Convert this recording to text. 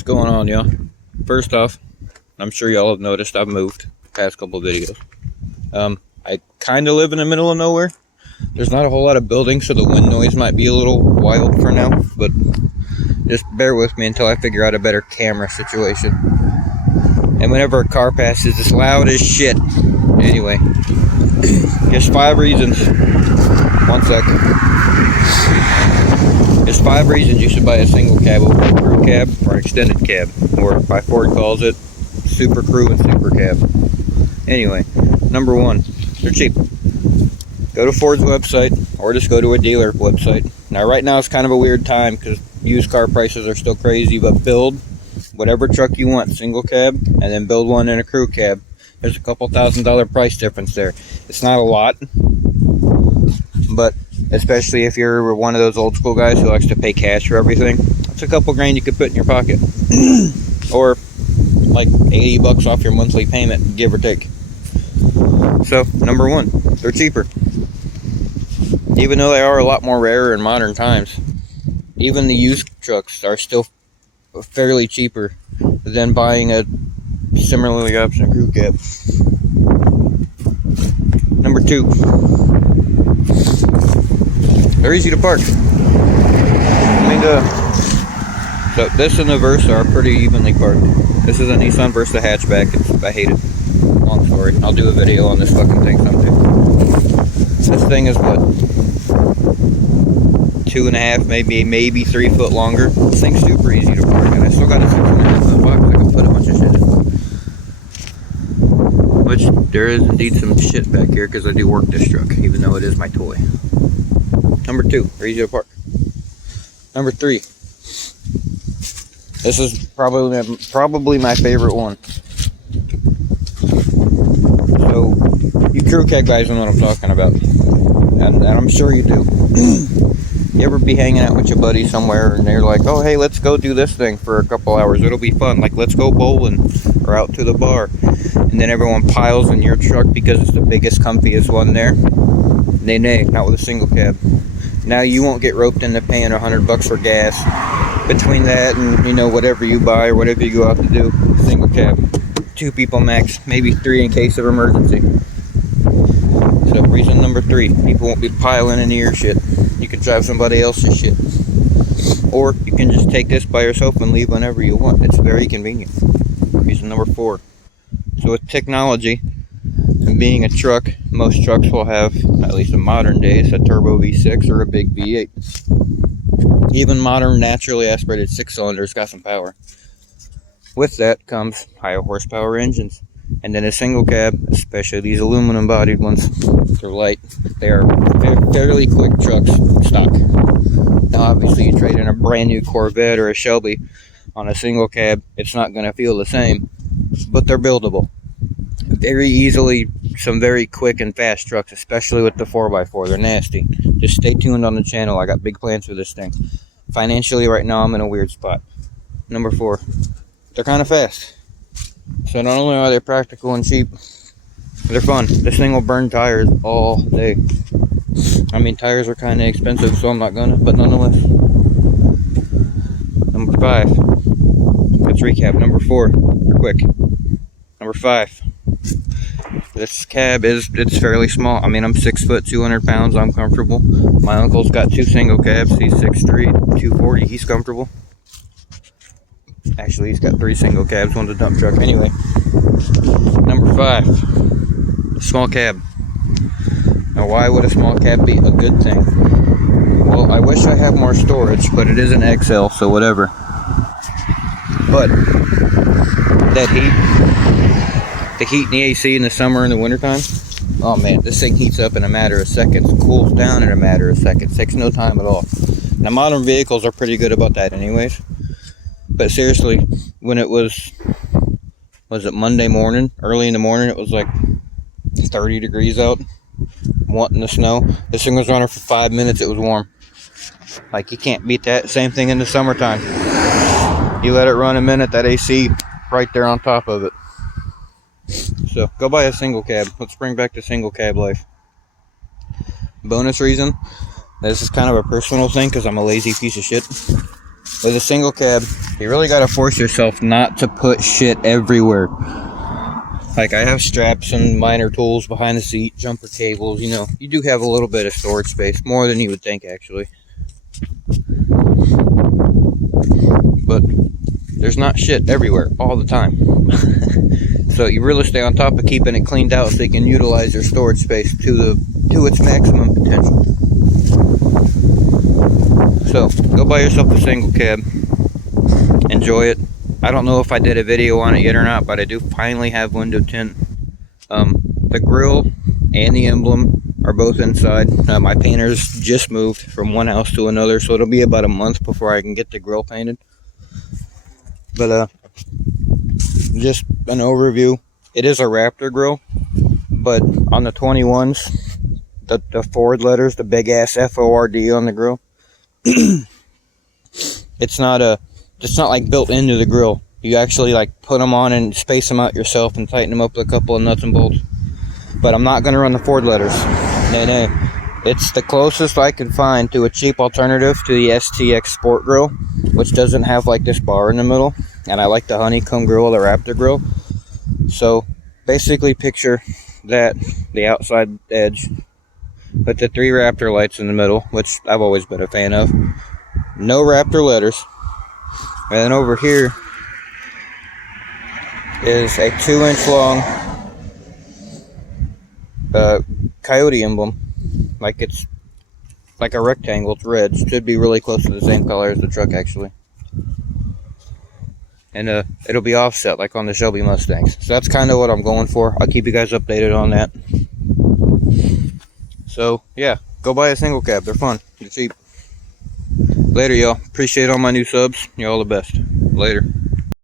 What's going on, y'all? First off, I'm sure y'all have noticed I've moved past couple of videos. I kind of live in the middle of nowhere. There's not a whole lot of buildings, so the wind noise might be a little wild for now, but just bear with me until I figure out a better camera situation. And whenever a car passes, it's loud as shit. Anyway, there's 5 reasons. 1 second. There's 5 reasons you should buy a single cab over a crew cab or an extended cab, or by Ford calls it super crew and super cab. Anyway, number 1, they're cheap. Go to Ford's website or just go to a dealer website. Now right now it's kind of a weird time because used car prices are still crazy, but build whatever truck you want, single cab, and then build one in a crew cab. There's a couple $1,000 price difference there. It's not a lot, but especially if you're one of those old school guys who likes to pay cash for everything, it's a couple grand you could put in your pocket. Or like $80 off your monthly payment, give or take. So, number 1, they're cheaper. Even though they are a lot more rarer in modern times, even the used trucks are still fairly cheaper than buying a similarly optioned crew cab. Number 2, they're easy to park. So this and the Versa are pretty evenly parked. This is a Nissan Versa hatchback. I hate it. Long story. I'll do a video on this fucking thing someday. This thing is what, 2.5, maybe 3 foot longer. This thing's super easy to park, and I still got a 6.5 foot box. I can put a bunch of shit in. Which there is indeed some shit back here because I do work this truck, even though it is my toy. Number 2, they're easy to park. Number 3, this is probably my favorite one. So, you crew cab guys know what I'm talking about, and I'm sure you do. You ever be hanging out with your buddy somewhere, and they're like, "Oh, hey, let's go do this thing for a couple hours. It'll be fun. Like, let's go bowling or out to the bar." And then everyone piles in your truck because it's the biggest, comfiest one there. Nay, not with a single cab. Now you won't get roped into paying $100 for gas. Between that and, whatever you buy or whatever you go out to do, single cab. 2 people max, maybe 3 in case of emergency. So reason number 3, people won't be piling into your shit. You can drive somebody else's shit. Or you can just take this by yourself and leave whenever you want. It's very convenient. Reason number 4. So with technology and being a truck, most trucks will have, at least in modern days, a turbo V6 or a big V8. Even modern naturally aspirated 6-cylinders got some power. With that comes higher horsepower engines. And then a single cab, especially these aluminum bodied ones, they're light. They are fairly quick trucks, stock. Now obviously you trade in a brand new Corvette or a Shelby on a single cab, it's not going to feel the same, but they're buildable. Very easily, some very quick and fast trucks, especially with the 4x4, they're nasty. Just stay tuned on the channel, I got big plans for this thing. Financially right now I'm in a weird spot. Number 4, they're kind of fast. So not only are they practical and cheap, they're fun. This thing will burn tires all day. I mean, tires are kind of expensive, so I'm not gonna, but nonetheless. Number 5, let's recap. Number 4, they're quick. Number 5, this cab it's fairly small. I mean, I'm 6 foot, 200 pounds, I'm comfortable. My uncle's got 2 single cabs, he's 6'3", 240, he's comfortable. Actually, he's got 3 single cabs, one's a dump truck. Anyway, number 5, small cab. Now, why would a small cab be a good thing? Well, I wish I had more storage, but it is an XL, so whatever. But that heat, the heat and the AC in the summer and the wintertime, oh man, this thing heats up in a matter of seconds, cools down in a matter of seconds, takes no time at all. Now, modern vehicles are pretty good about that anyways. But seriously, when it was it Monday morning, early in the morning, it was like 30 degrees out, wanting to snow. This thing was running for 5 minutes, it was warm. Like, you can't beat that. Same thing in the summertime. You let it run a minute, that AC right there on top of it. So, go buy a single cab. Let's bring back the single cab life. Bonus reason, this is kind of a personal thing because I'm a lazy piece of shit. With a single cab, You really gotta force yourself not to put shit everywhere. Like, I have straps and minor tools behind the seat, jumper cables, you know. You do have a little bit of storage space, more than you would think, actually. But there's not shit everywhere all the time. So you really stay on top of keeping it cleaned out so you can utilize your storage space to its maximum potential. So go buy yourself a single cab. Enjoy it. I don't know if I did a video on it yet or not, but I do finally have window tint. The grill and the emblem are both inside. My painters just moved from one house to another, so it'll be about a month before I can get the grill painted. But just an overview. It is a Raptor grill, but on the 21s, the Ford letters, the big ass FORD on the grill, it's not like built into the grill. You actually like put them on and space them out yourself and tighten them up with a couple of nuts and bolts. But I'm not going to run the Ford letters. No. It's the closest I can find to a cheap alternative to the STX Sport Grill, which doesn't have like this bar in the middle. And I like the honeycomb grill of the Raptor grill. So basically picture that, the outside edge, with the 3 Raptor lights in the middle, which I've always been a fan of. No Raptor letters. And then over here is a 2-inch long Coyote emblem. Like it's like a rectangle. It's red. It should be really close to the same color as the truck, actually. And it'll be offset like on the Shelby Mustangs. So that's kind of what I'm going for. I'll keep you guys updated on that. So yeah, go buy a single cab. They're fun. They're cheap. Later, y'all. Appreciate all my new subs. You're all the best. Later.